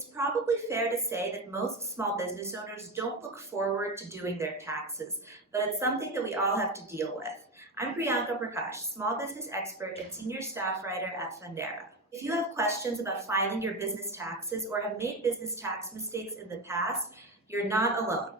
It's probably fair to say that most small business owners don't look forward to doing their taxes, but it's something that we all have to deal with. I'm Priyanka Prakash, small business expert and senior staff writer at Fundera. If you have questions about filing your business taxes or have made business tax mistakes in the past, you're not alone.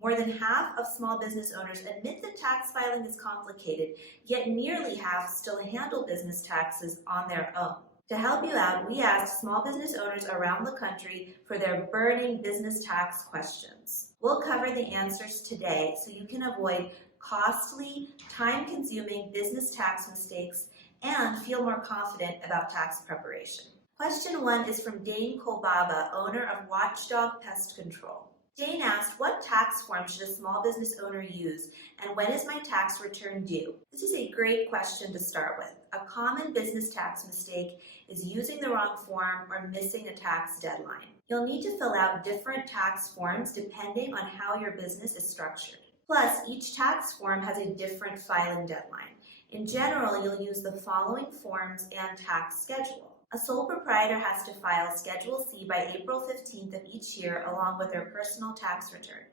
More than half of small business owners admit that tax filing is complicated, yet nearly half still handle business taxes on their own. To help you out, we asked small business owners around the country for their burning business tax questions. We'll cover the answers today so you can avoid costly, time-consuming business tax mistakes and feel more confident about tax preparation. Question 1 is from Dane Kolbaba, owner of Watchdog Pest Control. Dane asked, what tax form should a small business owner use, and when is my tax return due? This is a great question to start with. A common business tax mistake is using the wrong form or missing a tax deadline. You'll need to fill out different tax forms depending on how your business is structured. Plus, each tax form has a different filing deadline. In general, you'll use the following forms and tax schedule. A sole proprietor has to file Schedule C by April 15th of each year along with their personal tax return.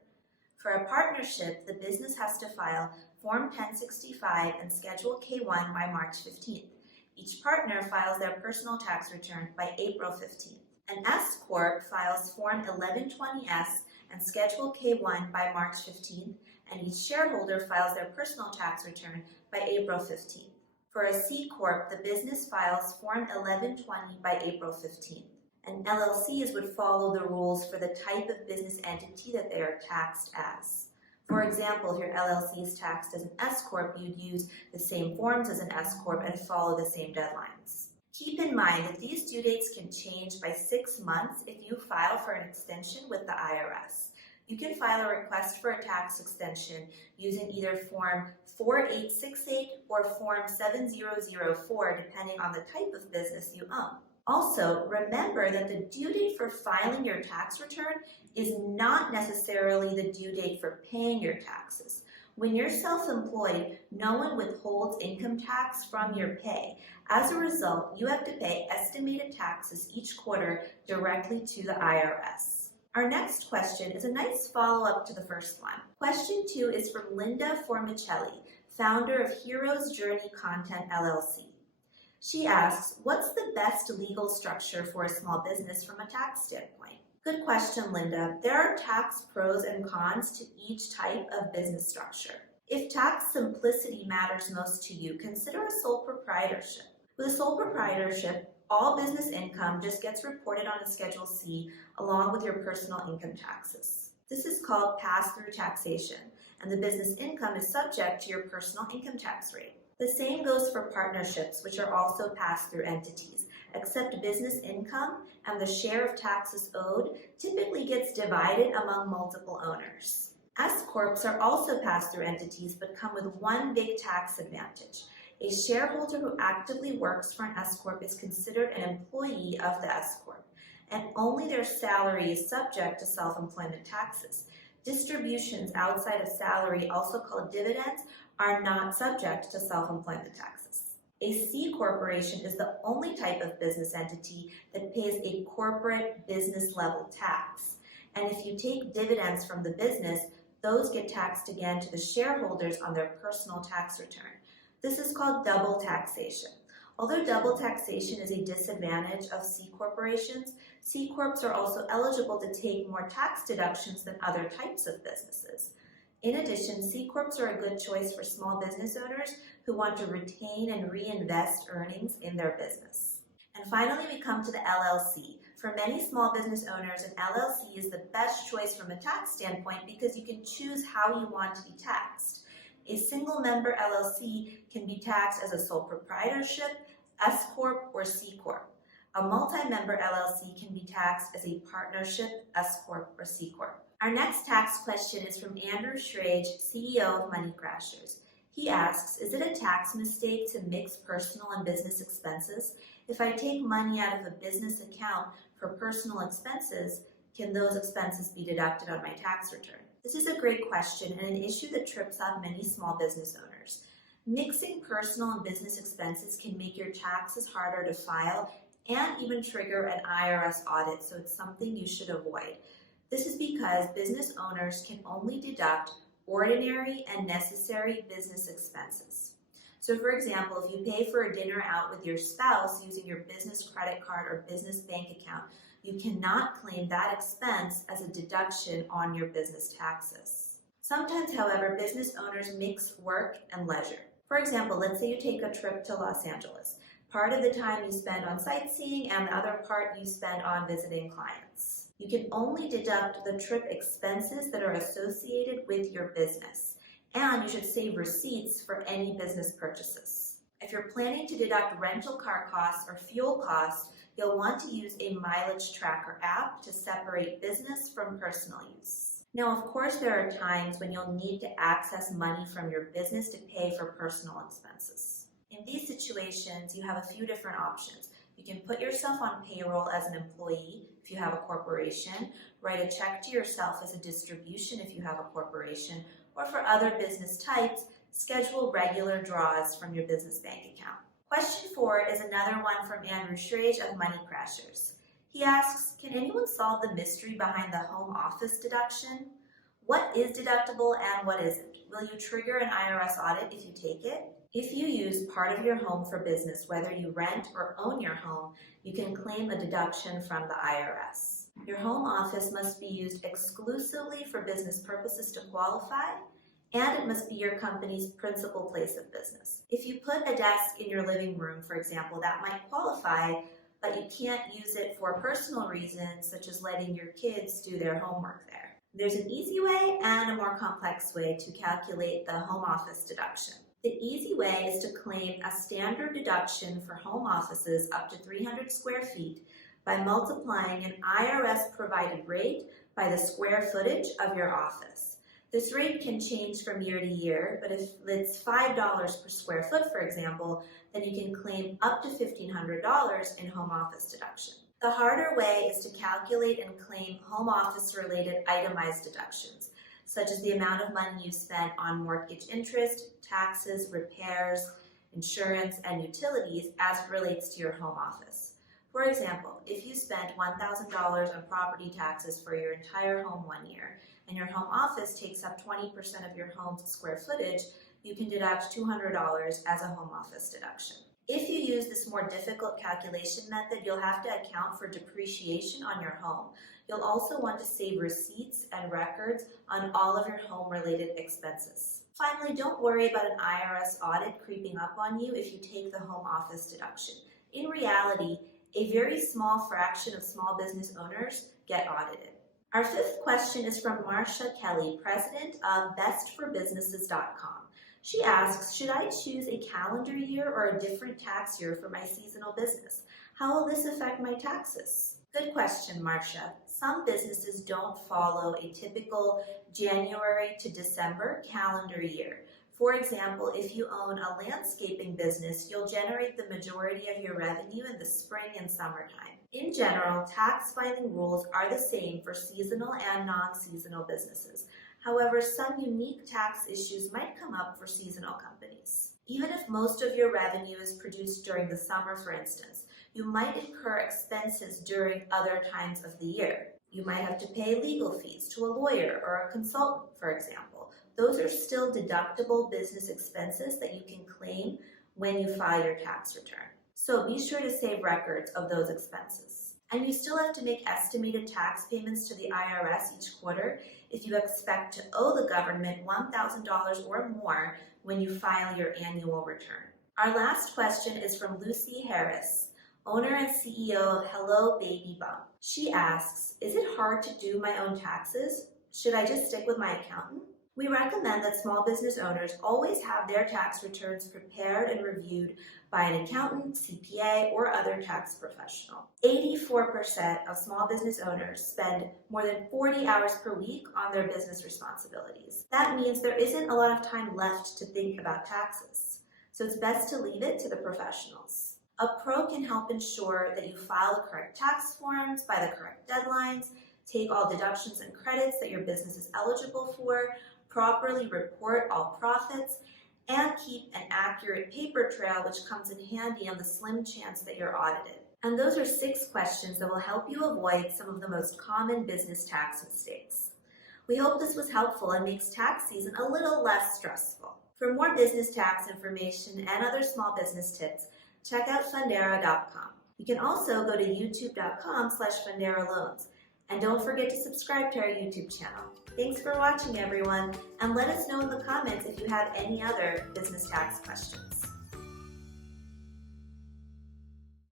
For a partnership, the business has to file Form 1065 and Schedule K1 by March 15th. Each partner files their personal tax return by April 15th. An S Corp files Form 1120S and Schedule K1 by March 15th, and each shareholder files their personal tax return by April 15th. For a C Corp, the business files Form 1120 by April 15th. And LLCs would follow the rules for the type of business entity that they are taxed as. For example, if your LLC is taxed as an S Corp, you'd use the same forms as an S Corp and follow the same deadlines. Keep in mind that these due dates can change by 6 months if you file for an extension with the IRS. You can file a request for a tax extension using either Form 4868 or Form 7004, depending on the type of business you own. Also, remember that the due date for filing your tax return is not necessarily the due date for paying your taxes. When you're self-employed, no one withholds income tax from your pay. As a result, you have to pay estimated taxes each quarter directly to the IRS. Our next question is a nice follow-up to the first one. Question 2 is from Linda Formicelli, founder of Hero's Journey Content LLC. She asks, what's the best legal structure for a small business from a tax standpoint? Good question, Linda. There are tax pros and cons to each type of business structure. If tax simplicity matters most to you, consider a sole proprietorship. With a sole proprietorship, all business income just gets reported on a Schedule C along with your personal income taxes. This is called pass-through taxation, and the business income is subject to your personal income tax rate. The same goes for partnerships, which are also pass-through entities, except business income and the share of taxes owed typically gets divided among multiple owners. S Corps are also pass-through entities but come with one big tax advantage. A shareholder who actively works for an S Corp is considered an employee of the S Corp, and only their salary is subject to self-employment taxes. Distributions outside of salary, also called dividends, are not subject to self-employment taxes. A C corporation is the only type of business entity that pays a corporate business level tax. And if you take dividends from the business, those get taxed again to the shareholders on their personal tax return. This is called double taxation. Although double taxation is a disadvantage of C corporations, C Corps are also eligible to take more tax deductions than other types of businesses. In addition, C Corps are a good choice for small business owners who want to retain and reinvest earnings in their business. And finally, we come to the LLC. For many small business owners, an LLC is the best choice from a tax standpoint because you can choose how you want to be taxed. A single-member LLC can be taxed as a sole proprietorship, S Corp, or C Corp. A multi-member LLC can be taxed as a partnership, S Corp, or C Corp. Our next tax question is from Andrew Schrage, CEO of Money Crashers. He asks, is it a tax mistake to mix personal and business expenses? If I take money out of a business account for personal expenses, can those expenses be deducted on my tax return? This is a great question and an issue that trips up many small business owners. Mixing personal and business expenses can make your taxes harder to file and even trigger an IRS audit, so it's something you should avoid. This is because business owners can only deduct ordinary and necessary business expenses. So for example, if you pay for a dinner out with your spouse using your business credit card or business bank account, you cannot claim that expense as a deduction on your business taxes. Sometimes, however, business owners mix work and leisure. For example, let's say you take a trip to Los Angeles. Part of the time you spend on sightseeing and the other part you spend on visiting clients. You can only deduct the trip expenses that are associated with your business, and you should save receipts for any business purchases. If you're planning to deduct rental car costs or fuel costs, you'll want to use a mileage tracker app to separate business from personal use. Now, of course, there are times when you'll need to access money from your business to pay for personal expenses. In these situations, you have a few different options. You can put yourself on payroll as an employee if you have a corporation, write a check to yourself as a distribution if you have a corporation, or for other business types, schedule regular draws from your business bank account. Question 4 is another one from Andrew Schrage of Money Crashers. He asks, can anyone solve the mystery behind the home office deduction? What is deductible and what isn't? Will you trigger an IRS audit if you take it? If you use part of your home for business, whether you rent or own your home, you can claim a deduction from the IRS. Your home office must be used exclusively for business purposes to qualify, and it must be your company's principal place of business. If you put a desk in your living room, for example, that might qualify, but you can't use it for personal reasons, such as letting your kids do their homework there. There's an easy way and a more complex way to calculate the home office deduction. The easy way is to claim a standard deduction for home offices up to 300 square feet by multiplying an IRS-provided rate by the square footage of your office. This rate can change from year to year, but if it's $5 per square foot, for example, then you can claim up to $1,500 in home office deduction. The harder way is to calculate and claim home office-related itemized deductions, such as the amount of money you spent on mortgage interest, taxes, repairs, insurance, and utilities as it relates to your home office. For example, if you spent $1,000 on property taxes for your entire home 1 year, and your home office takes up 20% of your home's square footage, you can deduct $200 as a home office deduction. If you use this more difficult calculation method, you'll have to account for depreciation on your home. You'll also want to save receipts and records on all of your home-related expenses. Finally, don't worry about an IRS audit creeping up on you if you take the home office deduction. In reality, a very small fraction of small business owners get audited. Our 5th question is from Marcia Kelly, president of bestforbusinesses.com. She asks, should I choose a calendar year or a different tax year for my seasonal business? How will this affect my taxes? Good question, Marcia. Some businesses don't follow a typical January to December calendar year. For example, if you own a landscaping business, you'll generate the majority of your revenue in the spring and summertime. In general, tax filing rules are the same for seasonal and non-seasonal businesses. However, some unique tax issues might come up for seasonal companies. Even if most of your revenue is produced during the summer, for instance, you might incur expenses during other times of the year. You might have to pay legal fees to a lawyer or a consultant, for example. Those are still deductible business expenses that you can claim when you file your tax return. So be sure to save records of those expenses. And you still have to make estimated tax payments to the IRS each quarter if you expect to owe the government $1,000 or more when you file your annual return. Our last question is from Lucy Harris, owner and CEO of Hello Baby Bump. She asks, is it hard to do my own taxes? Should I just stick with my accountant? We recommend that small business owners always have their tax returns prepared and reviewed by an accountant, CPA, or other tax professional. 84% of small business owners spend more than 40 hours per week on their business responsibilities. That means there isn't a lot of time left to think about taxes, so it's best to leave it to the professionals. A pro can help ensure that you file the correct tax forms by the correct deadlines, take all deductions and credits that your business is eligible for, properly report all profits, and keep an accurate paper trail, which comes in handy on the slim chance that you're audited. And those are 6 questions that will help you avoid some of the most common business tax mistakes. We hope this was helpful and makes tax season a little less stressful. For more business tax information and other small business tips, check out fundera.com. You can also go to youtube.com/funderaloans. And don't forget to subscribe to our YouTube channel. Thanks for watching, everyone, and let us know in the comments if you have any other business tax questions.